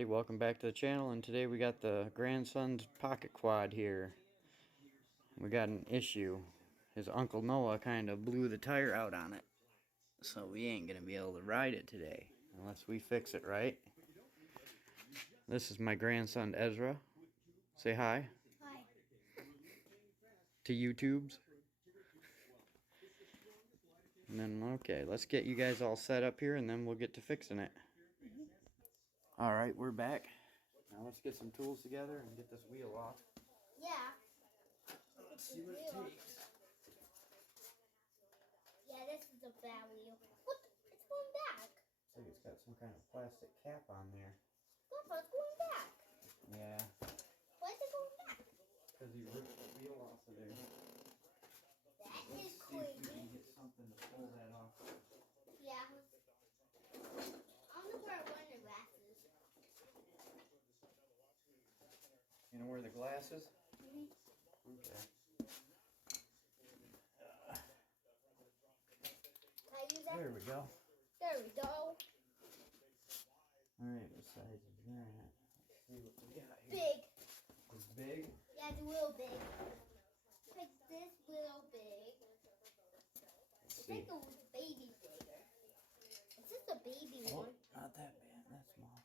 everybody, welcome back to the channel, and today we got the grandson's pocket quad here. We got an issue. His Uncle Noah kind of blew the tire out on it, so we ain't gonna be able to ride it today unless we fix it right. This is my grandson Ezra. Say hi. Hi. To YouTubes. And then, okay, let's get you guys all set up here and then we'll get to fixing it. Alright, we're back. Now let's get some tools together and get this wheel off. Yeah. Let's see what it takes. Yeah, this is a bad wheel. What? It's going back. Looks like it's got some kind of plastic cap on there. Grandpa, it's going back. Yeah. Why is it going back? Because he ripped the wheel off of there. That Let's is see if we crazy. can get something to pull that off. Yeah. I'm gonna wear one of the glasses. You know where the glass is? Mm-hmm. Okay. Can I use that? There we go. There we go. Alright, what size is that? Let's see what we got here. Big. It's big? Yeah, it's real big. Like this real big. Let's It's see. like a baby bigger. It's just a baby Oh, one. not that bad. That's small.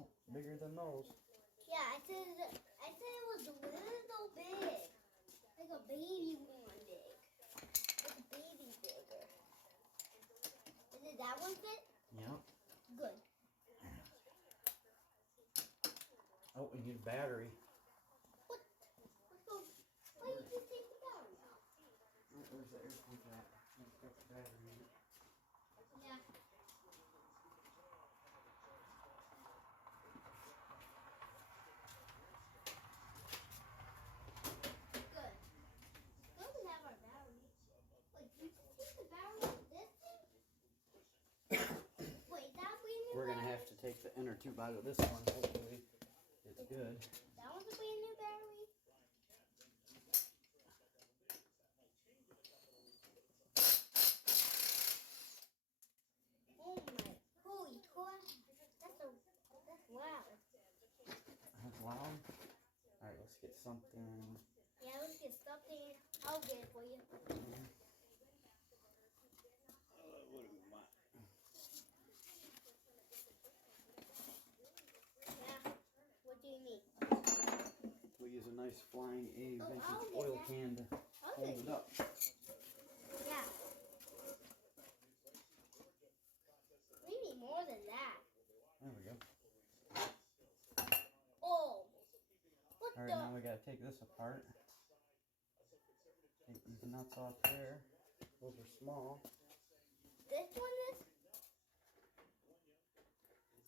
Oh, bigger than those. Yeah, I said it was a little big. Like a baby one big. Like a baby bigger. Did that one fit? Yep. Good. Oh, we need a battery. What? Why did you take the battery out? Oh, where's the air pump at? It's got the battery in it. Yeah. Good. Don't we have our battery? Wait, did you take the battery out of this thing? Wait, that brand new We're going to battery? have to take the inner tube out of this one. Hopefully it's good. That one's a brand new battery? Oh my, holy crap. That's loud. That's loud. Alright, let's get something. Yeah, let's get something. I'll get it for you. What do we want? Yeah. What do you need? We'll use a nice flying A Oh, vintage I'll get oil that. can to I'll hold get it it. up. Yeah. We need more than that. There we go. Oh. What Alright, the? now we gotta take this apart. Take these nuts off there. Those are small. This one is?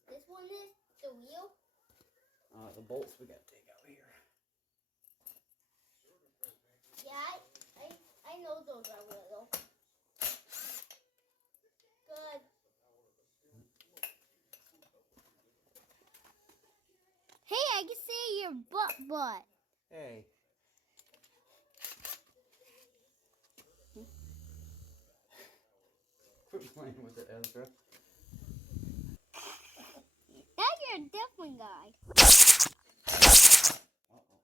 This one is the wheel? The bolts we gotta take out here. Yeah, I know those are little. Good. Hey, I can see your butt. Hey. Quit playing with it, Ezra. Now you're a different guy. Uh-oh.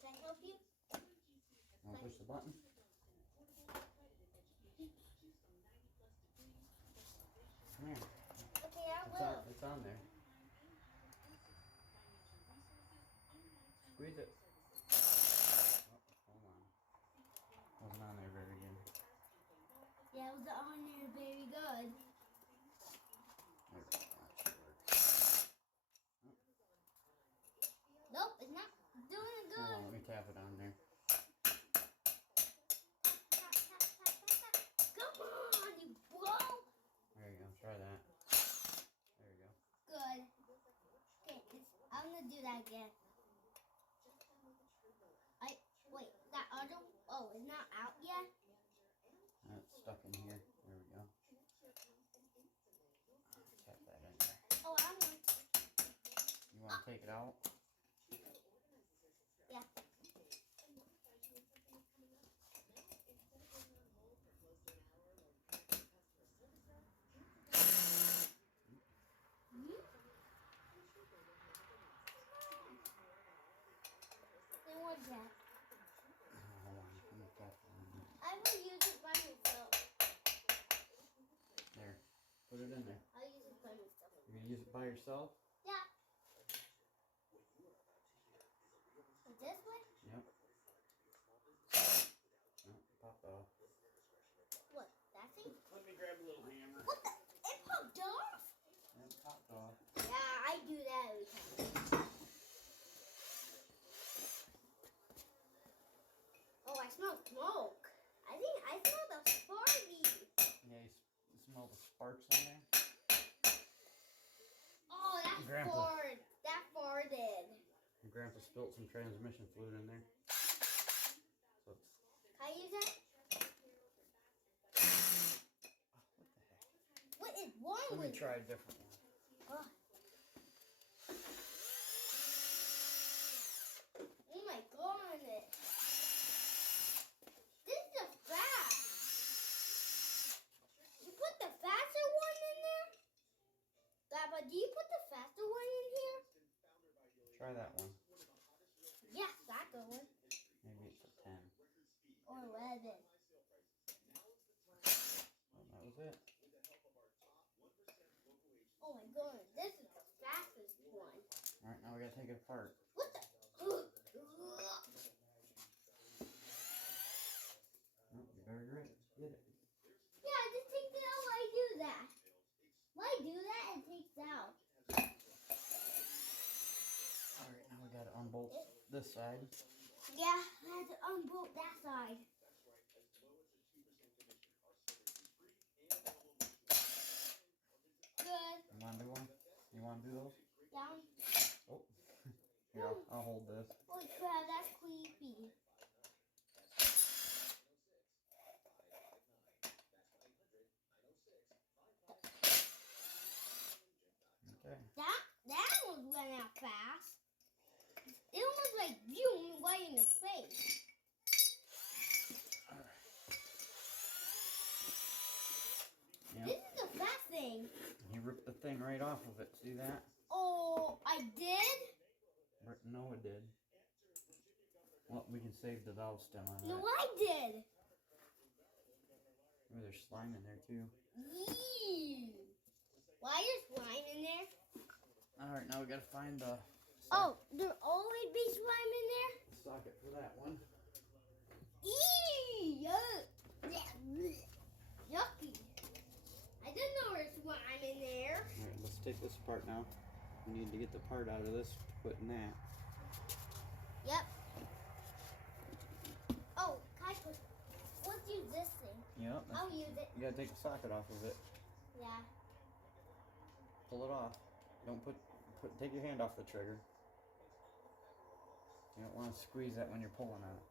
Can I help you? Wanna push the button? Come here. Okay, I will. It's on there. Squeeze it. Oh, hold on. Wasn't on there very good. Yeah, it was on there very good. There we go. That should work. Nope, it's not doing it Hold on, good. let me tap it on there. Tap, tap, tap, tap, tap. Come on, you bro. There you go. Try that. There you go. Good. Okay, I'm gonna do that again. Wait, that other, oh, it's not out yet? It's stuck in here. There we go. Tap that in there. Oh, I want. You want to take it out? Yeah. charge that. Hold on, let me tap it. I will use it by myself. There, put it in there. I'll use it by myself. You're gonna use it by yourself? Yeah. This way? Yep. Oh, popped off. What? That thing? Let me grab a little hammer. What the? It popped off? And it popped off. Yeah, I do that every time. Oh, I smell smoke. I think I smell the sparky. Yeah, you smell the sparks in there? Oh, that farted. That farted. Your grandpa spilled some transmission fluid in there. So it's... Can I use that? Oh, what the heck? What is wrong Let with me try a different one. Oh. Oh my god. This is a fast. You put the faster one in there? Papa, do you put the faster one in here? Try that one. Yeah, that good one. Maybe it's a 10. Or 11. Oh, that was it. Oh my god, this is the fastest one. Alright, now we gotta take it apart. What the? Oh, you better get it. Yeah, just take it out while I do that. While I do that, it takes out. Alright, now we gotta unbolt this side. Yeah, I have to unbolt that side. Good. You wanna do one? You wanna do those? Down. Oh. Here, I'll hold this. Holy crap, that's creepy. Okay. That one went out fast. It was like you right in your face. Yep. This is the fast thing. You ripped the thing right off of it. See that? Oh, I did? No, it did. Well, we can save the valve stem on that. No, I did. Maybe there's slime in there too. Eee. Why is slime in there? Alright, now we gotta find the Oh, there always be slime in there? socket for that one. Eee. Yuck. Yucky. I didn't know there was slime in there. Alright, let's take this apart now. We need to get the part out of this to put in that. Yep. Oh, can I put... Let's use this thing. Yep. I'll use it. You gotta take the socket off of it. Yeah. Pull it off. Don't take your hand off the trigger. You don't want to squeeze that when you're pulling on it.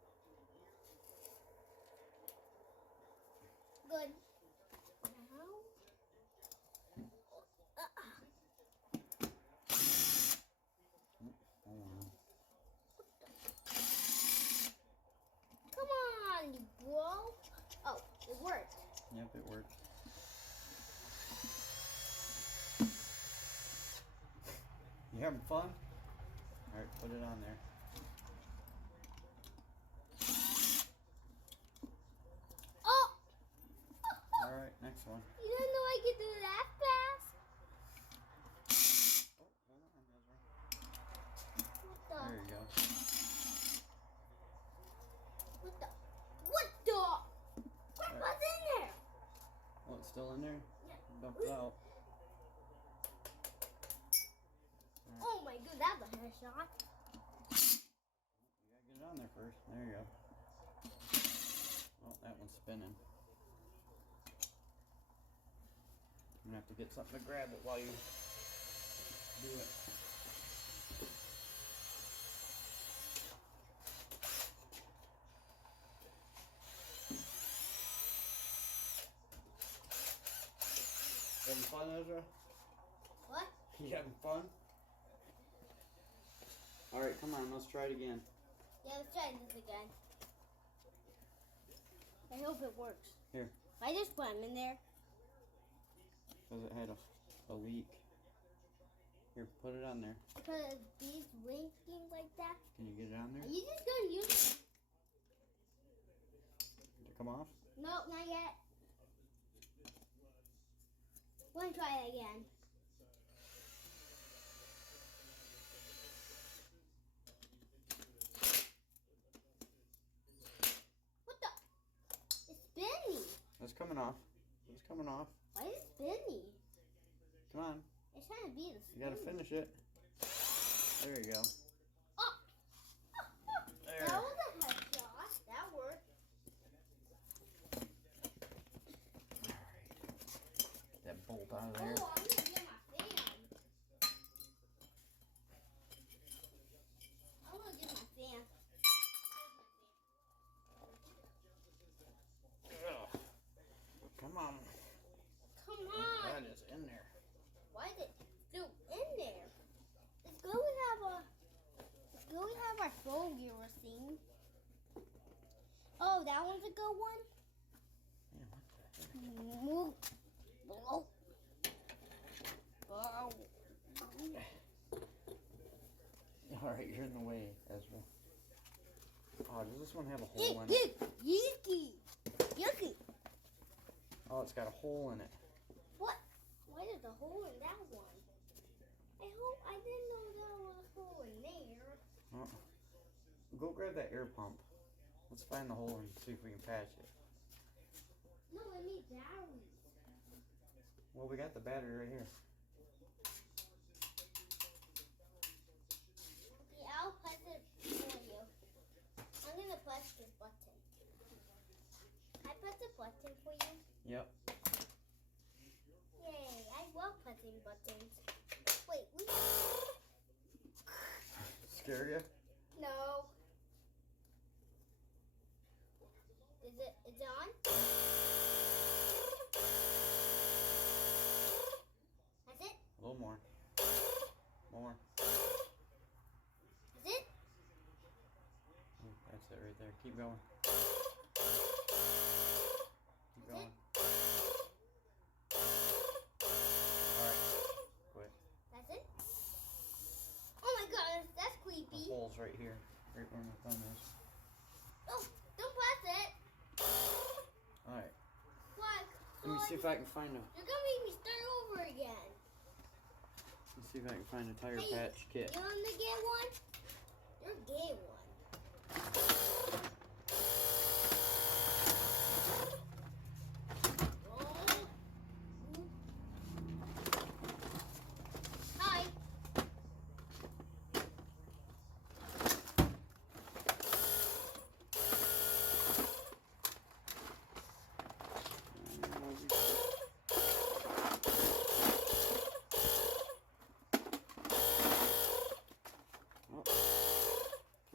Good. Hold on. Come on, you bro. Oh, it worked. Yep, it worked. You having fun? Alright, put it on there. Oh! Alright, next one. You didn't know I could do that fast? Oh, hold on, Ezra. What the? There you go. What the? What the? What was in there? Oh, it's still in there? Yeah. Dump it out. Oh my god, that's a headshot. You gotta get it on there first. There you go. Oh, that one's spinning. I'm gonna have to get something to grab it while you do it. You having fun, Ezra? What? You having fun? Alright, come on, let's try it again. Yeah, let's try this again. I hope it works. Here. I just put them in there. Because it had a leak. Here, put it on there. Because these blinking like that. Can you get it on there? Are you just gonna use come off? Nope, not yet. Let me try it again. What the? It's spinning. It's coming off. It's coming off. Why is it spinning? Come on. It's trying to be the spin. You gotta finish it. There you go. Oh! There. That was a headshot. That worked. Alright. Get that bolt out of there. Oh, I'm gonna get my fan. I'm gonna get my fan. Ugh. Come on. Come on. That is in there. Why is it still in there? Let's go we have our phone viewer scene. Oh, that one's a good one? Yeah, what the heck? Move. Oh. Oh. Alright, you're in the way, Ezra. Oh, does this one have a hole in it? Yucky. Yucky. Oh, it's got a hole in it. What? Why there's a hole in that one? I didn't know there was a hole in there. Oh. Go grab that air pump. Let's find the hole and see if we can patch it. No, I need batteries. Well, we got the battery right here. Okay, I'll press it for you. I'm gonna press this button. I press the button for you? Yep. Yay, I love pressing buttons. Wait, Scare you? No. Is it on? That's it? A little more. More. Is it? That's it right there. Keep going. Keep going. Alright. Quit. That's it? Oh my god, that's The creepy. hole's right here. Right where my thumb is. Oh, don't press it. Alright. Why? Let me see if I can find a... You're gonna make me start over again. Let's see if I can find a tire Hey, patch kit. You want to get one? You're gay one. Oh. Hi.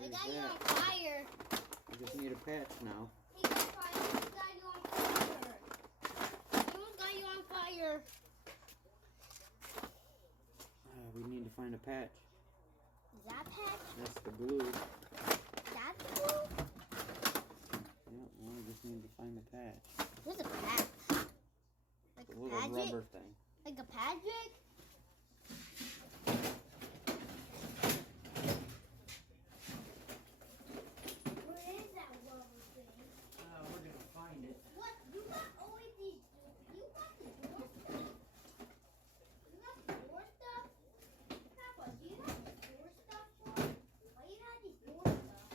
I got you on fire. I just need a patch now. Hey, I got you on fire. Someone got you on fire. We need to find a patch. Is that patch? That's the glue. That's cool. Yeah, well, we just need to find the patch. Where's a patch? Like The a little Patrick? rubber thing. Like a Patrick? Where is that rubber thing? We're gonna find it. What? You got always these. You got the door stuff. You got the door stuff. Papa, do you have the door stuff for? Why you got these door stuff?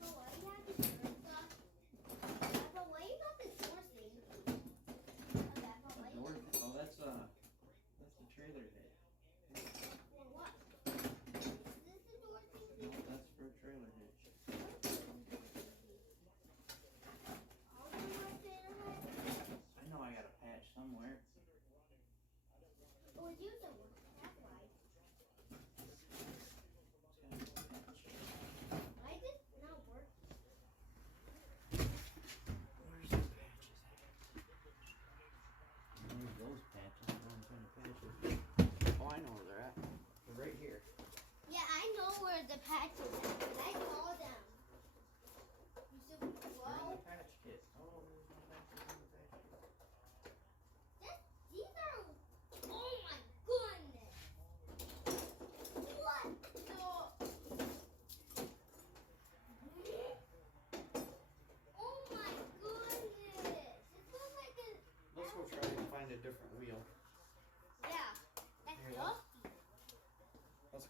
Papa, why you got these door stuff? Papa, why you got this door thing? Papa, why you got this? Oh, that's the trailer head. For what? Is this the door thing? No, that's for a trailer hitch. All the door trailer head? I know I got a patch somewhere. Oh, it's you somewhere. That's why. It's got a patch. Why is it not working? Where's the patches at? There's those patches. I'm trying to patch it. Oh, I know where they're at. They're right here. Yeah, I know where the patches are, but I saw them. You said, Where's the whoa. patch kit? Oh, there's no patches in the patch kit. These are, oh my goodness. What the?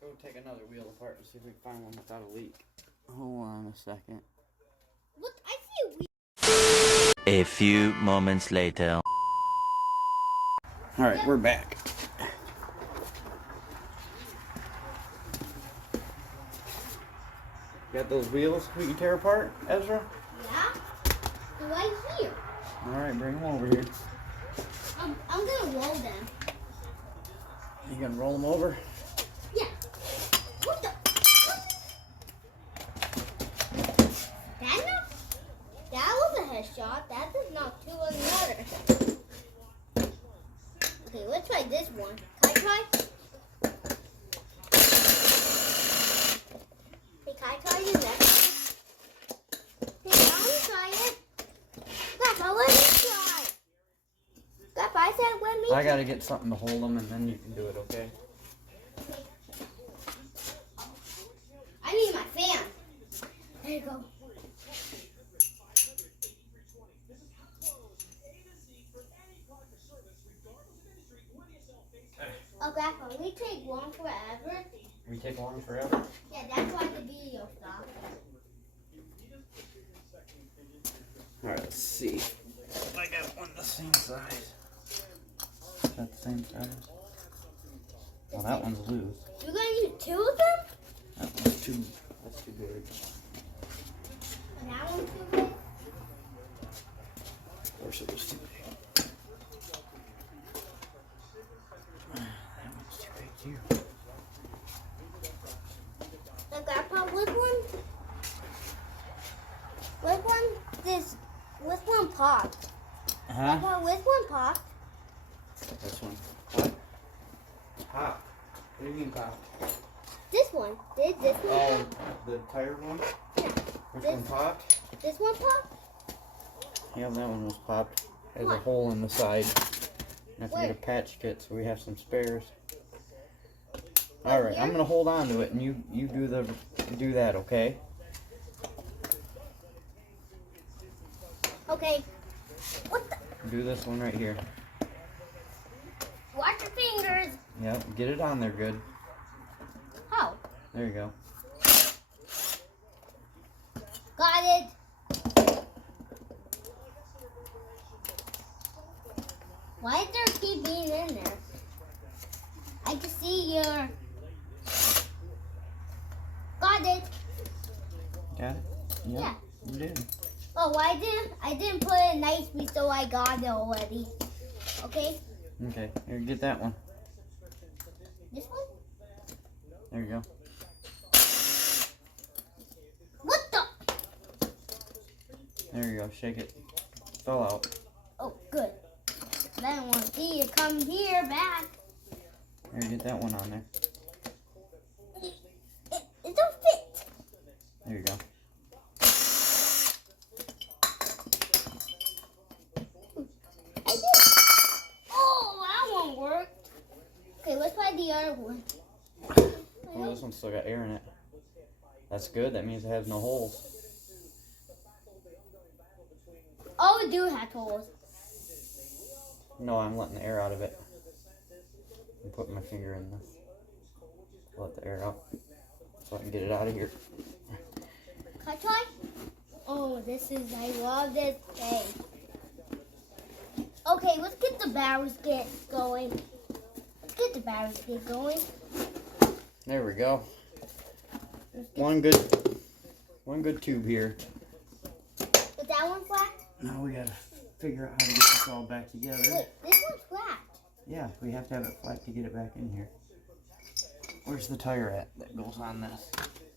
go take another wheel apart and see if we can find one without a leak. Hold on a second. Look, I see a wheel. A few moments later. Alright, we're back. Got those wheels we can tear apart, Ezra? Yeah? They're right here. Alright, bring them over here. I'm gonna roll them. You gonna roll them over? Yeah. What the? That was a headshot. That does not two on another. Okay, let's try this one. Can I try? Hey, can I try the next one? Hey, I want to try it. Grandpa, let me try. Grandpa, I said let me I gotta get something to hold them and then you can do it, okay? I need my fan. There you go. Oh, Grandpa, we take long forever. We take long forever? Yeah, that's why the video stopped. Alright, let's see. If I got one the same size. Is that the same size? Oh, that one's loose. You're gonna use two of them? That's too big. And that one's too big? Of course it was too big. That one's too big too. Now, Grandpa, which one popped? Huh? Grandpa, which one popped? This one. What? Pop. What do you mean pop? This one. Did this one Oh, pop? the tire one? Yeah. Which This- one popped? This one popped? Yeah, that one was popped. There's a What? hole in the side. I have to Where? get a patch kit so we have some spares. Alright, I'm gonna hold on to it and you do that, okay? Okay. What the? Do this one right here. Watch your fingers. Yep, get it on there good. How? There you go. Got it. Why is there keep being in there? I can see your. Got it. Got it? Yep, Yeah. you did. Oh, I didn't put it nicely, so I got it already. Okay. Okay, here, get that one. This one. There you go. What the? There you go, shake it. Fell out. Oh, good. I didn't want to see you come here back. Here, get that one on there. It don't fit. There you go. I did. Oh, that one worked. Okay, let's try the other one. Oh, this one's still got air in it. That's good, that means it has no holes. Oh, we do have holes. No, I'm letting the air out of it. I'm putting my finger in this. Let the air out so I can get it out of here. Can I try? Oh, I love this thing. Okay, let's get the basket going. Let's get the basket going. There we go. One good tube here. Is that one flat? Now we gotta figure out how to get this all back together. Wait, this one's flat. Yeah, we have to have it flat to get it back in here. Where's the tire at that goes on this?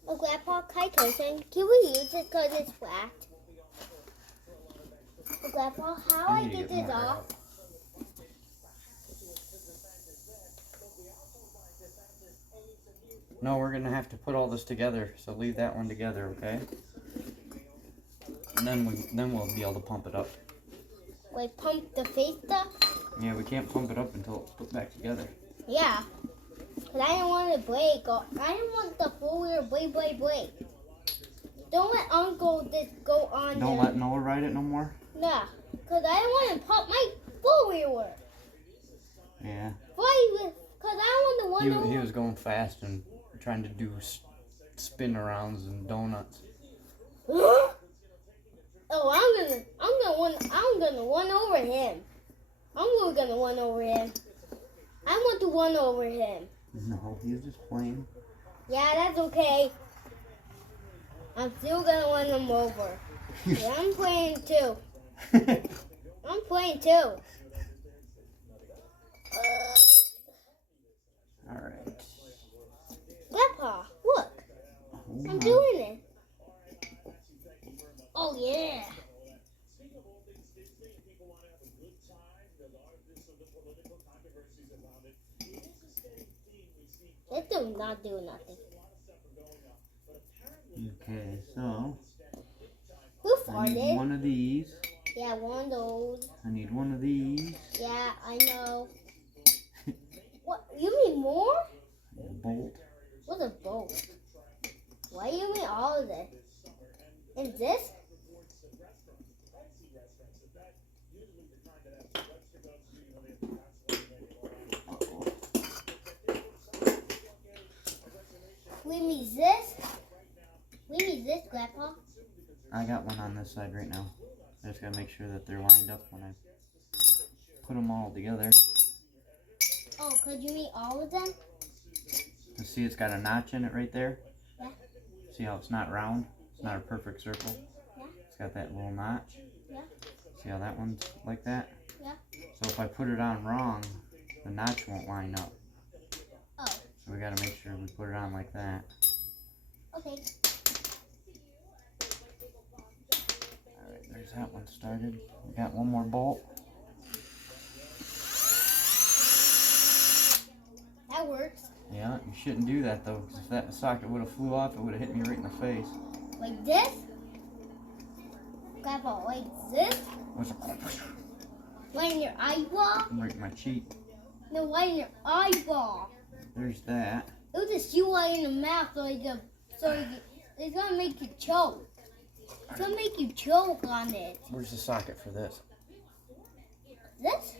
Oh, Grandpa, can we use it because it's flat? Oh, Grandpa, how I need to get get this more air off? out. No, we're gonna have to put all this together, so leave that one together, okay? And then we'll be able to pump it up. Wait, pump the face stuff? Yeah, we can't pump it up until it's put back together. Yeah. Because I didn't want it to break. I didn't want the four-wheel break. Don't let Uncle just go on Don't there. let Noah ride it no more? Nah. Because I didn't want to pump my four-wheeler. Yeah. Because I don't want the one He was going fast and trying to do spin arounds and donuts. Oh, I'm gonna run over him. I'm really gonna run over him. I want to run over him. No, he's just playing. Yeah, that's okay. I'm still gonna run him over. Yeah, I'm playing too. I'm playing too. Alright. Grandpa, look. I'm doing it. Oh, yeah. This does not do nothing. Okay, so Who I need farted? one of these. Yeah, one of those. I need one of these. Yeah, I know. What? You mean more? A bolt. What's a bolt? Why do you mean all of this? Is this? We need this? We need this, Grandpa? I got one on this side right now. I just gotta make sure that they're lined up when I put them all together. Oh, could you mean all of them? You see it's got a notch in it right there? Yeah. See how it's not round? It's not a perfect circle? Yeah. It's got that little notch? Yeah. See how that one's like that? Yeah. So if I put it on wrong, the notch won't line up. Oh. So we gotta make sure we put it on like that. Okay. Alright, there's that one started. We got one more bolt. That works. Yeah, you shouldn't do that though, because if that socket would have flew off, it would have hit me right in the face. Like this? Grandpa, like this? Right in your eyeball? Right in my cheek. No, right in your eyeball. There's that. It was just you right in the mouth, it's gonna make you choke. It's gonna make you choke on it. Where's the socket for this? This?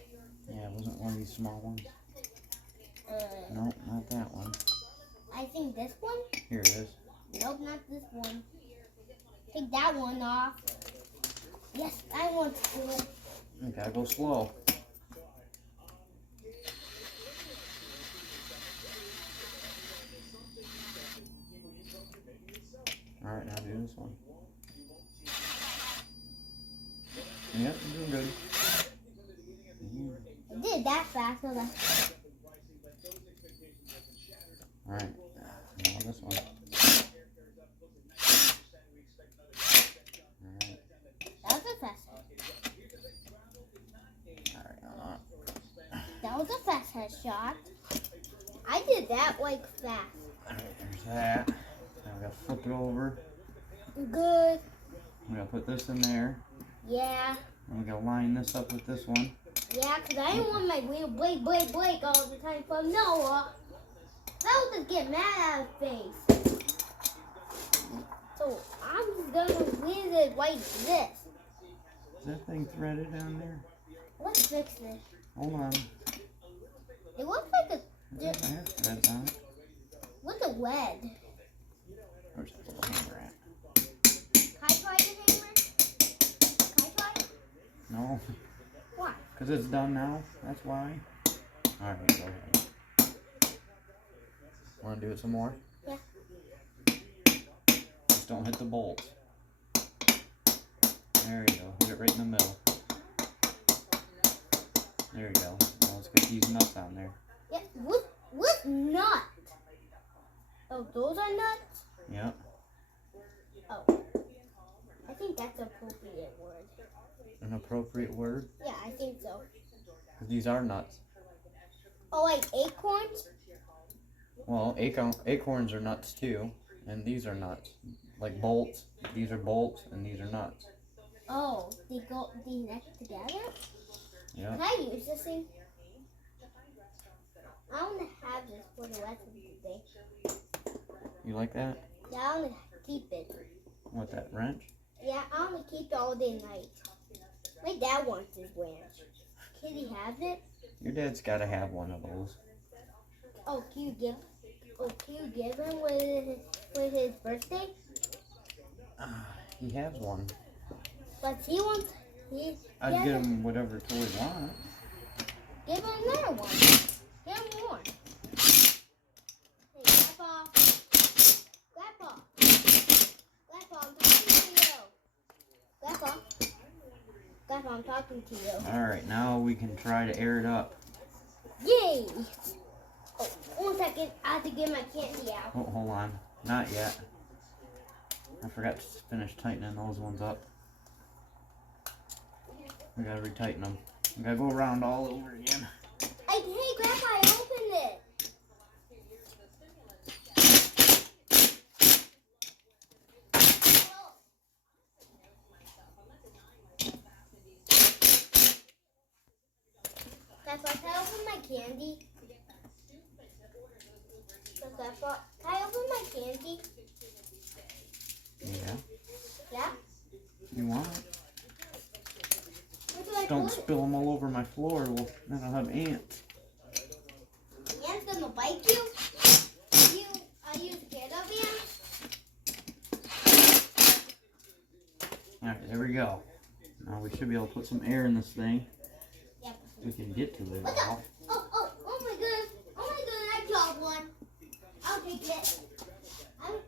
Yeah, it wasn't one of these small ones. Uh, Nope, not that one. I think this one? Here it is. Nope, not this one. Take that one off. Yes, I want to do it. You gotta go slow. Alright, now do this one. Yep, you're doing good. I did that fast. So that... Alright, now this one. Alright. That was a fast Alright, hold on. That was a fast headshot. I did that like fast. Alright, there's that. Now we gotta flip it over. Good. We gotta put this in there. Yeah. And we gotta line this up with this one. Yeah, because I didn't want my wheel break all the time from Noah. I would just get mad at his face. So I'm just gonna leave it like this. Is that thing threaded down there? Let's fix this. Hold on. It looks like It doesn't have threads on it. what's a lead? Where's that little hammer at? Can I try the hammer? Can I try it? No. Why? Because it's done now. That's why. Alright, go ahead. Want to do it some more? Yeah. Just don't hit the bolts. There you go. Hit it right in the middle. There you go. Now let's get these nuts on there. Yeah. What nut? Oh, those are nuts? Yep. Oh. I think that's an appropriate word. An appropriate word? Yeah, I think so. 'Cause these are nuts. Oh, like acorns? Well, acorns are nuts too. And these are nuts. Like bolts. These are bolts and these are nuts. Oh, they go these next together? Yep. Can I use this thing? I want to have this for the rest of the day. You like that? Yeah, I want to keep it. What, that wrench? Yeah, I want to keep it all day and night. My dad wants his wrench. Can he have it? Your dad's got to have one of those. Oh, can you give? Oh, can you give him with his birthday? He has one. But he wants. I'd give him whatever toy he wants. Give him another one. Give him more. Hey, Grandpa. Grandpa. Grandpa, I'm talking to you. Grandpa. Grandpa, I'm talking to you. Alright, now we can try to air it up. Yay! Oh, 1 second. I have to get my candy out. Oh, hold on. Not yet. I forgot to finish tightening those ones up. We gotta retighten them. We gotta go around all over again. Hey, Grandpa, I opened it. Grandpa, can I open my candy? Grandpa, can I open my candy? Yeah. Yeah? You want it? Where do I Don't put it? spill them all over my floor. Well, then I'll have ants. Ants gonna bite you? Are you scared of ants? Alright, there we go. Now we should be able to put some air in this thing. Yep. We can get to the What's up? valve. Oh my goodness. Oh my goodness, I dropped one. I'll take it.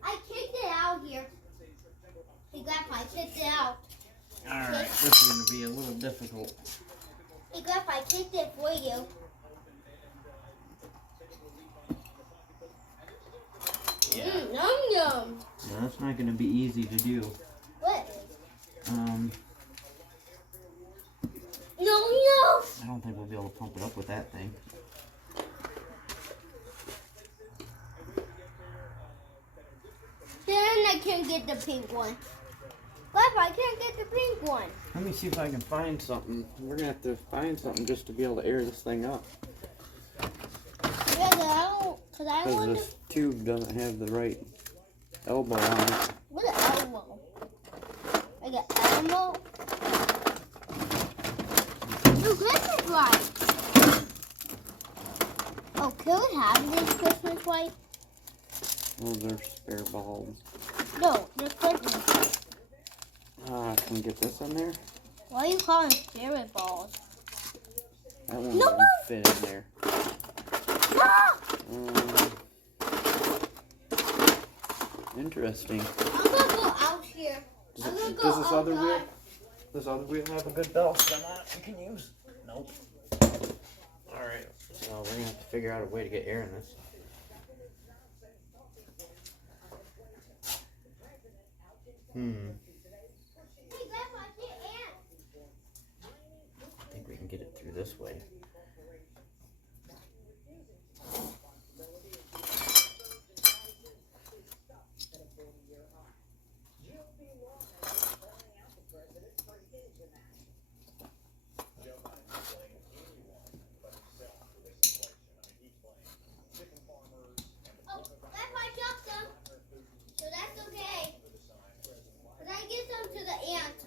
I kicked it out here. Hey, Grandpa, I kicked it out. Alright, this is going to be a little difficult. Hey, Grandpa, I kicked it for you. Yeah. Yum, yum. Yeah, that's not going to be easy to do. What? No. I don't think we'll be able to pump it up with that thing. Then I can get the pink one. Grandpa, I can't get the pink one. Let me see if I can find something. We're going to have to find something just to be able to air this thing up. Yeah, because I Because want this tube doesn't have the right elbow on it. What an elbow? I got elbow. Ooh, Christmas lights. Oh, can we have these Christmas lights? Those are spare bulbs. No, they're Christmas lights. Can we get this in there? Why are you calling spirit balls? That won't No, even no. fit in there. No! Interesting. I'm gonna go out here. Does, I'm gonna it, go does this other outside. wheel? Does other wheel have a good belt on it we can use? Nope. Alright, so we're gonna have to figure out a way to get air in this. Hey, Grandpa, I see ants. I think we can get it through this way. Oh, Grandpa, I dropped them. So that's okay. But I get them to the ants.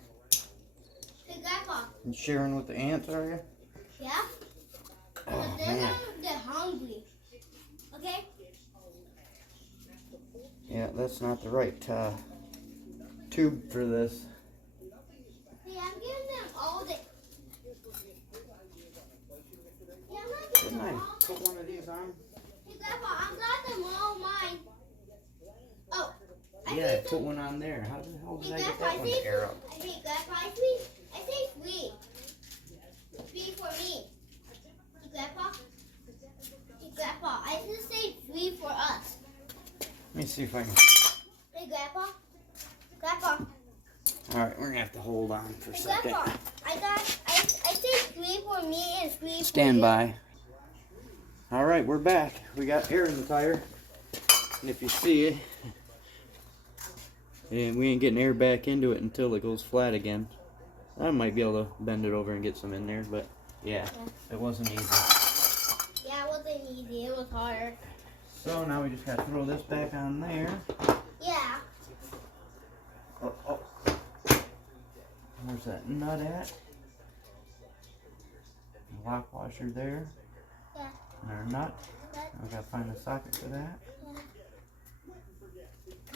Hey, Grandpa. You sharing with the ants, are you? Yeah? Oh, They're man. gonna get hungry. Okay? Yeah, that's not the right tube for this. Hey, I'm giving them all the. Yeah, I'm not giving Didn't I them all put the. one of these on? Hey, Grandpa, I'm got them all mine. Oh. Yeah, I put one on there. How the hell did I get that one to air up? Hey, Grandpa, I say three. Three for me. Hey, Grandpa. Hey, Grandpa, I just say three for us. Let me see if I can. Hey, Grandpa. Grandpa. Alright, we're gonna have to hold on for a Hey, second. Grandpa. I say three for me and three for you. Stand by. Alright, we're back. We got air in the tire. And if you see it, and we ain't getting air back into it until it goes flat again. I might be able to bend it over and get some in there, but yeah, it wasn't easy. Yeah, it wasn't easy. It was hard. So now we just gotta throw this back on there. Yeah. Oh. Where's that nut at? Lock washer there. Yeah. And our nut. That- We gotta find the socket for that. yeah.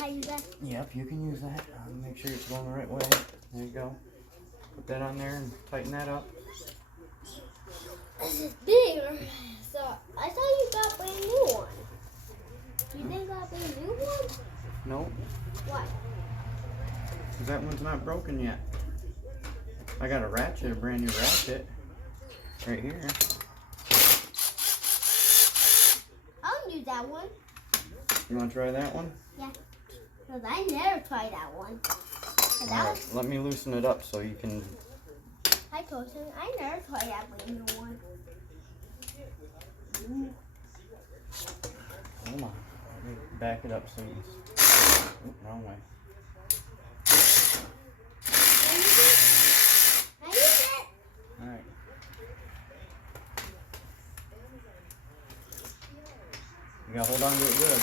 Can I use that? Yep, you can use that. Make sure it's going the right way. There you go. Put that on there and tighten that up. This is bigger. So I thought you got a brand new one. You think I got a brand new one? Nope, Why? because that one's not broken yet. I got a ratchet, a brand new ratchet, right here. I'll use that one. You want to try that one? Yeah. Because I never tried that one. And that Alright, let me loosen it up so you can... I told him I never tried that brand new one. Hold on. Let me back it up so you... Oop, wrong way. I use it. Alright. You gotta hold on to it good.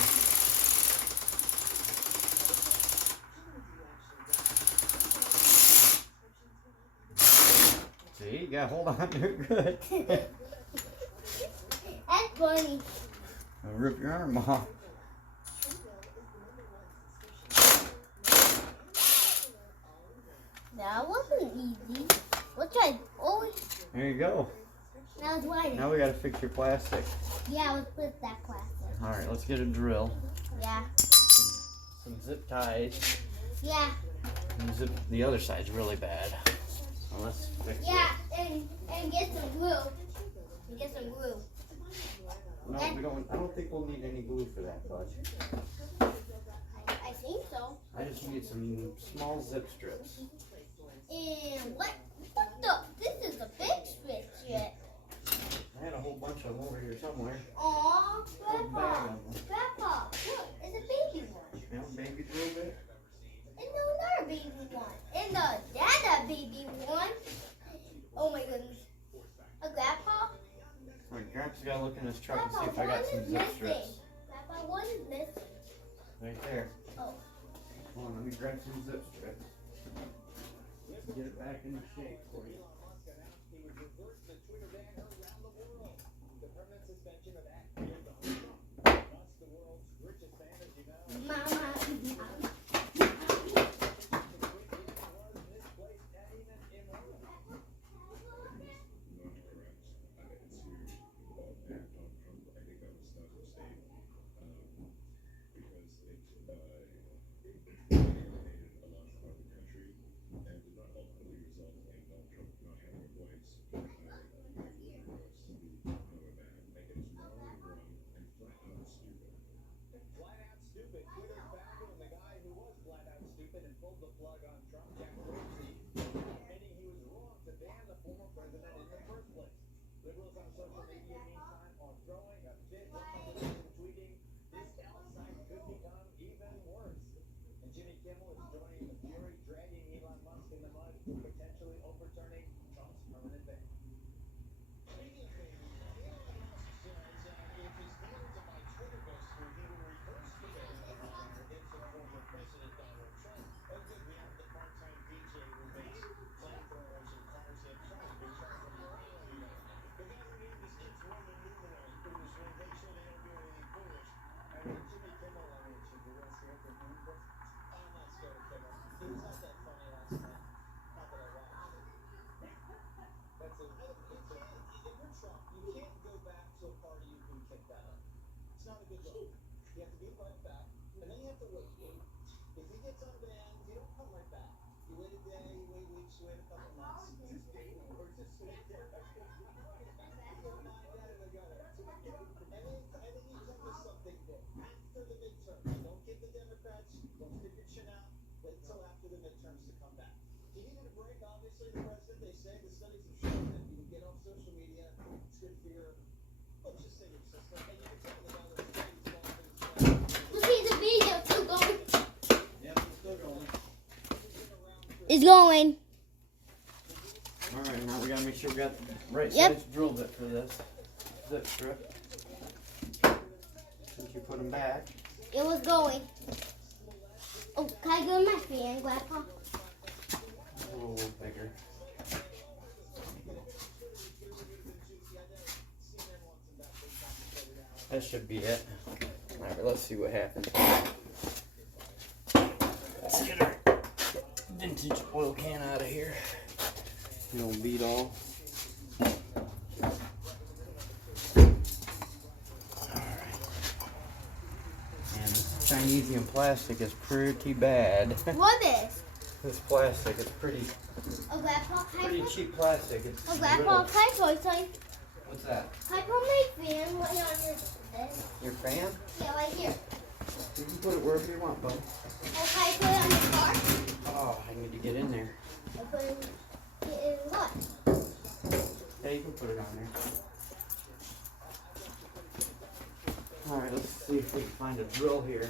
See, you gotta hold on to it good. That's funny. I'll rip your arm off. That wasn't easy. Let's try. Oh, There you go. now it's wider. Now we gotta fix your plastic. Yeah, let's put that plastic. Alright, let's get a drill. Yeah. Some zip ties. Yeah. And zip, the other side's really bad. So let's fix Yeah, and get some glue. And get some glue. it. No, we don't. I don't think we'll need any glue for that, bud. I think so. I just need some small zip strips. And what? What the? This is a big switch yet. I had a whole bunch of them over here somewhere. Aw, Bag Grandpa. of them. Grandpa, look, it's a baby one. You know, baby drill bit. And another baby one. And the dada baby one. Oh my goodness. A grandpa? Alright, Grandpa's gotta look in his truck and see Grandpa, if I got one some is zip missing. strips. Grandpa, one is missing. Right there. Oh. Hold on, let me grab some zip strips. Get it back into shape for you. Mama. Look at the video still going. Yep, it's still going. It's going. Alright, now we gotta make sure we got the right Yep. size drill bit for this zip strip. Since you put them back. It was going. Oh, can I go in my fan, Grandpa? A little bigger. That should be it. Alright, let's see what happens. You don't beat all. And this Chinesian plastic is pretty bad. What is? This plastic is pretty cheap plastic. It's Grandpa, brittle. What's that? I put my fan right on your bed. Your fan? Yeah, right here. You can put it wherever you want, bud. Okay, I put it on the car. Oh, I need to get in there. I put it in what? Yeah, you can put it on there. Alright, let's see if we can find a drill here.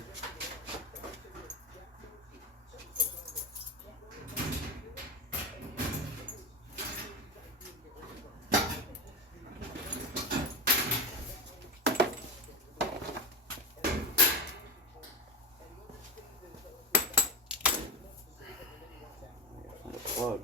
Find a plug.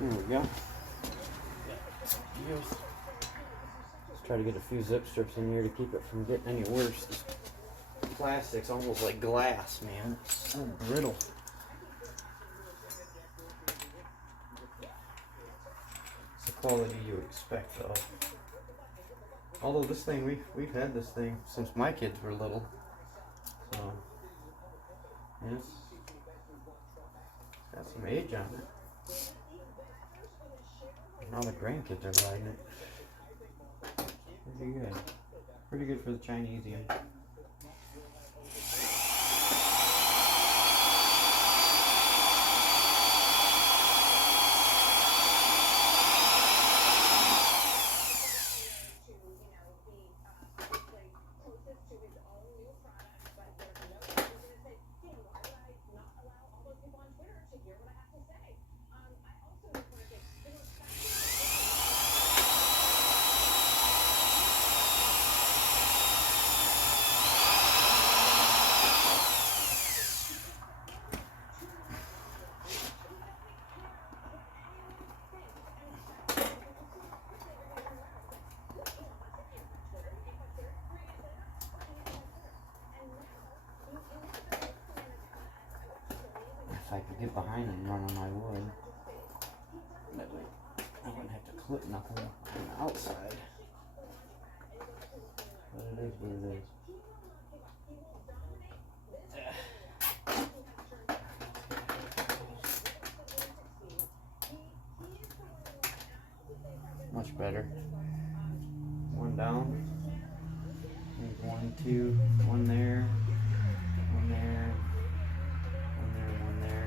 There we go. Let's try to get a few zip strips in here to keep it from getting any worse. This plastic's almost like glass, man. It's so brittle. It's the quality you expect, though. Although this thing, we've had this thing since my kids were little. So, yes, it's got some age on it. Now the grandkids are riding it. Pretty good. Pretty good for the Chinesian. If I could get behind and run them, I would. That way I wouldn't have to clip nothing on the outside. But it is what it is. Much better. One down. There's 1, 2, one there, one there, one there, one there.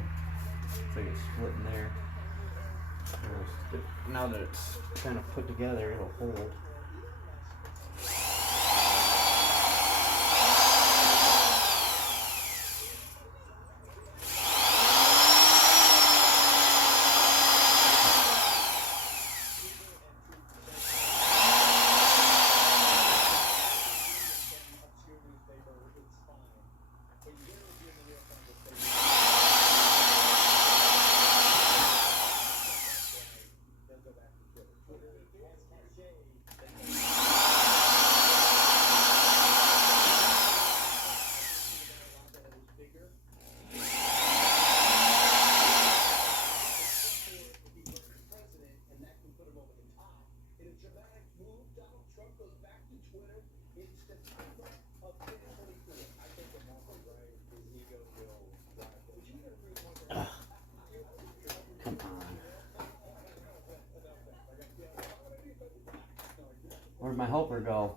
It's like it's splitting there. Now that it's kind of put together, it'll hold. Come on. Where'd my helper go?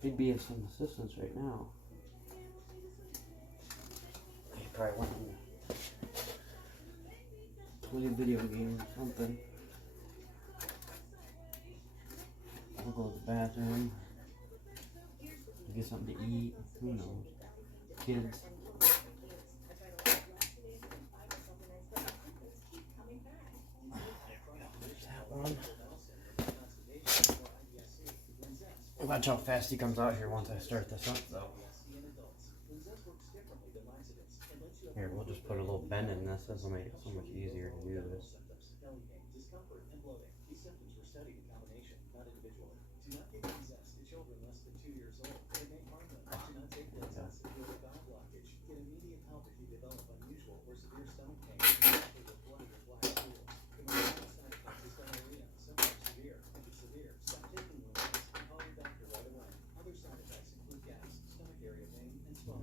He'd be of some assistance right now. He probably went and play a video game or something. I'll go to the bathroom. Get something to eat. Who knows? Kids. There's that one. Watch how fast he comes out here once I start this up, though. Here, we'll just put a little bend in this. This will make it so much easier to do this.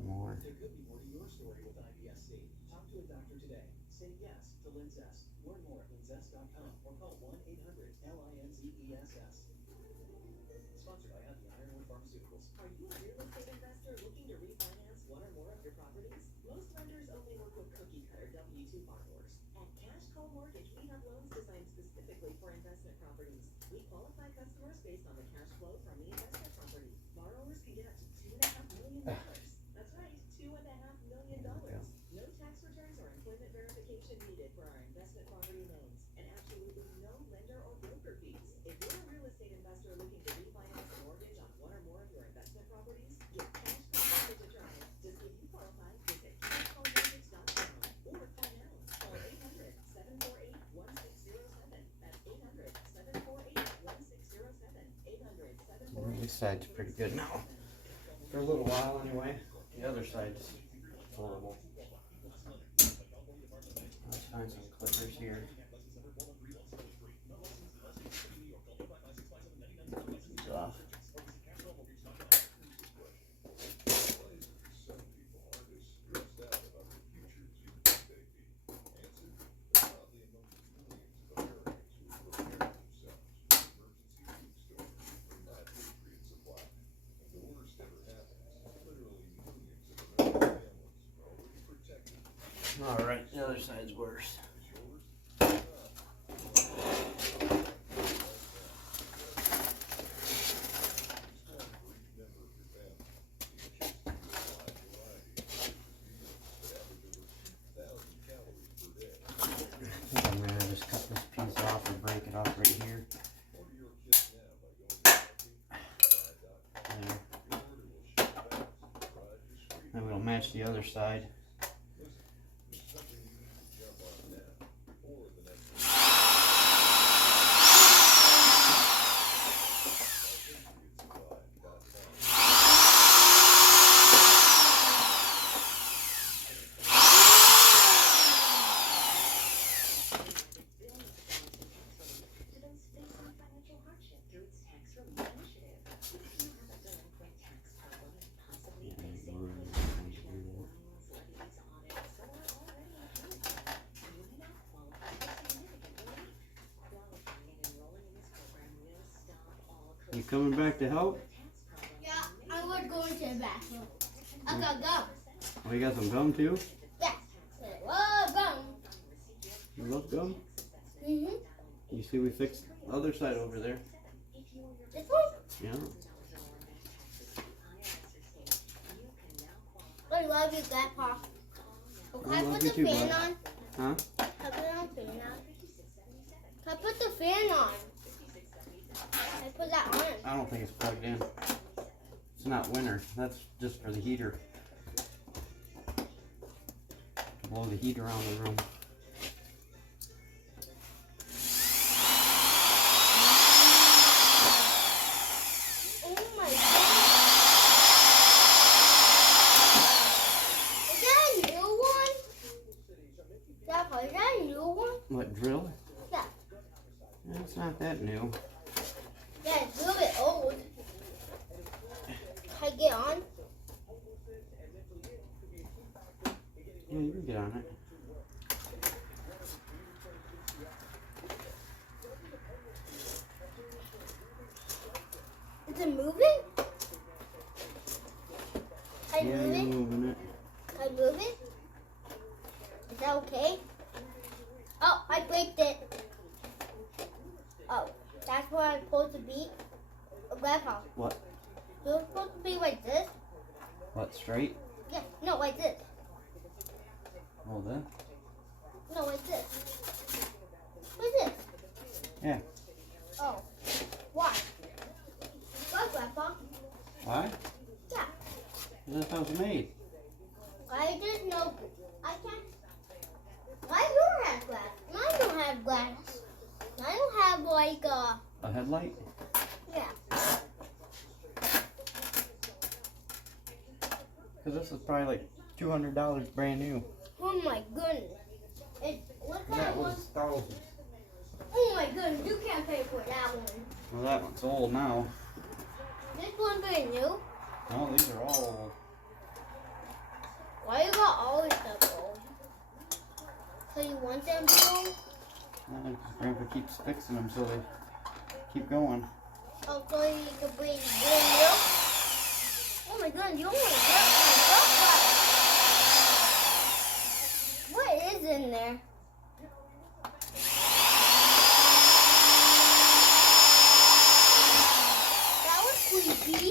More. This side's pretty good now. For a little while anyway. The other side's horrible. Let's find some clippers here. It's off. Alright, the other side's worse. I think I'm gonna just cut this piece off or break it off right here. There. And we'll match the other side. You coming back to help? Yeah, I was going to the bathroom. I got gum. Oh, you got some gum too? Yeah, I love gum. You love gum? Mm-hmm. You see we fixed the other side over there. This one? Yeah. I love you, Grandpa. Oh, can I love put you the too, fan bud. on? Huh? Can I put the fan on? Can I put the fan on? Can I put that on? I don't think it's plugged in. It's not winter. That's just for the heater. Blow the heat around the room. Oh my God. Is that a new one? Grandpa, is that a new one? What, drill? Yeah. It's not that new. Yeah, it's a little bit old. Can I get on? Yeah, you can get on it. Is it moving? Can I Yeah, move you're it? moving it. Can I move it? Is that okay? Oh, I breaked it. Oh, that's where I'm supposed to be? Oh, Grandpa, What? you're supposed to be like this? What, straight? Yeah, no, like this. Oh, that? No, like this. Like this. Yeah. Oh, why? Why, Grandpa? Why? Yeah, That's how it's made. I just know. I has glass. Mine don't have glass. Mine don't have like A headlight? yeah. Because this is probably like $200 brand new. Oh my goodness. What kind That of one? was thousands. Oh my goodness, you can't pay for that one. Well, that one's old now. This one's very new. No, these are all old. Why you got all this stuff old? So you want them to old? Grandpa keeps fixing them so they keep going. Oh, so you can bring brand new? Oh my goodness, you don't want to hurt my butt. What is in there? That was creepy.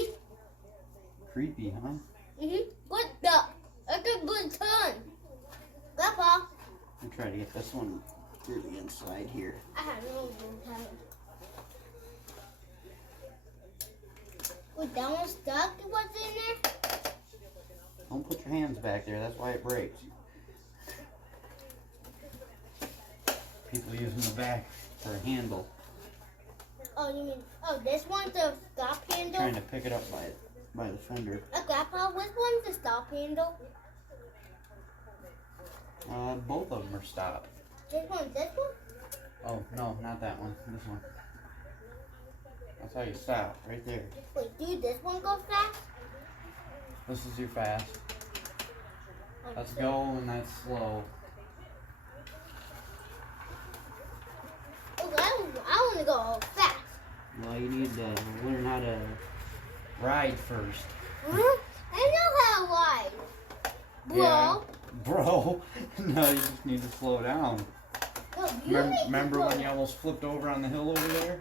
Creepy, huh? What the? I could put a ton. Grandpa. I'm trying to get this one through the inside here. I have no blue time. Was that one stuck? What's in there? Don't put your hands back there, that's why it breaks. People using the back for a handle. Oh, you mean, this one's the stop handle? Trying to pick it up by the fender. Grandpa, which one's the stop handle? Both of them are stop. This one? Oh, no, not that one. This one. That's how you stop, right there. Wait, dude, this one goes fast? This is your fast. That's go and that's slow. Oh, I want to go fast. Well, you need to learn how to ride first. Huh? I know how to ride. Bro. Yeah. Bro, no, you just need to slow down. No, Remember when you almost flipped over on the hill over there?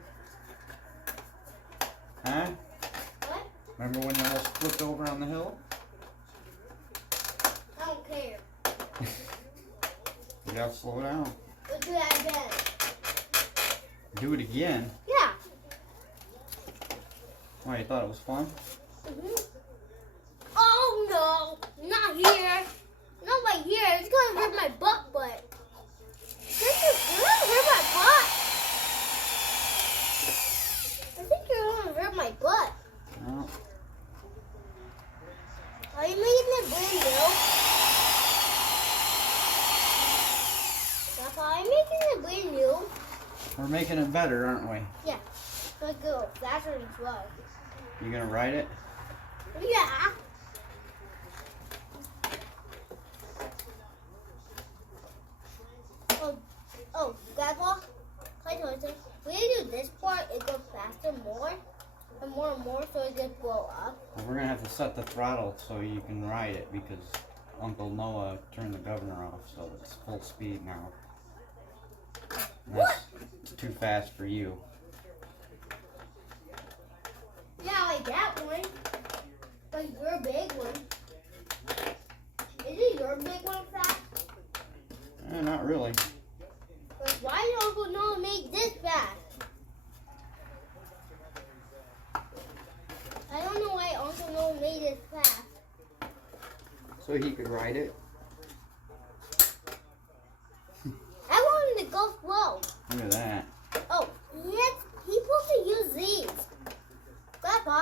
Huh? What? Remember when you almost flipped over on the hill? I don't care. You gotta slow down. Let's do that again. Do it again? Yeah. Why, you thought it was fun? Oh no, not here. Not right here. It's gonna hurt my butt. It's gonna hurt my butt. I think you're gonna hurt my butt. No. Are you making it brand new? Papa, are you making it brand new? We're making it better, aren't we? Yeah. So go faster and slow. You gonna ride it? Yeah. Oh, Grandpa, can I tell you something? When you do this part, it goes faster more and more, so it gets blow up. Well, we're gonna have to set the throttle so you can ride it because Uncle Noah turned the governor off, so it's full speed now. And it's too fast for you. Yeah, like that one. But your big one. Isn't your big one fast? Not really. But why did Uncle Noah make this fast? I don't know why Uncle Noah made it fast. So he could ride it? I want him to go slow. Look at that. Oh, yes, he's supposed to use these. Grandpa.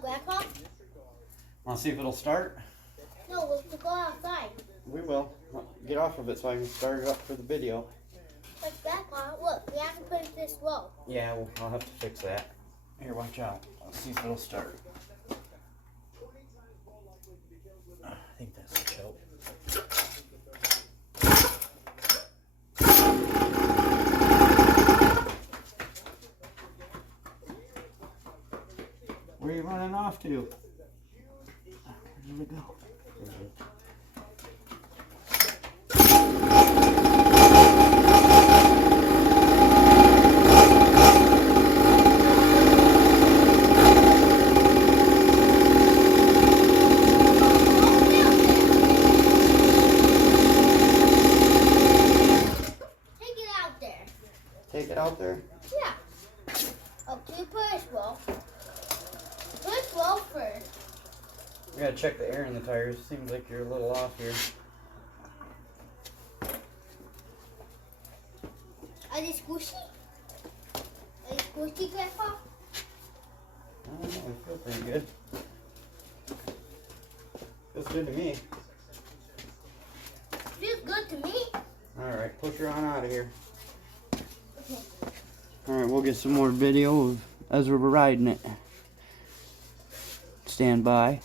Grandpa? Wanna see if it'll start? No, we'll have to go outside. We will. Get off of it so I can start it up for the video. But Grandpa, look, we have to put it this low. Yeah, well, I'll have to fix that. Here, watch out. I'll see if it'll start. I think that's the choke. Where are you running off to? Where did it go? There it is. Take it out there. Take it out there. Yeah. Oh, can you put it slow? Put it slow first. We gotta check the air in the tires. Seems like you're a little off here. I feel pretty good. Feels good to me. Feels good to me. Alright, push her on out of here. Okay. Alright, we'll get some more video of Ezra riding it. Stand by.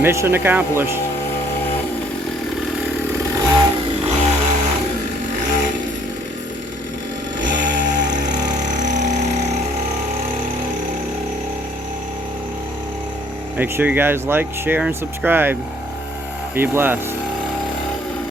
Mission accomplished. Make sure you guys like, share, and subscribe. Be blessed.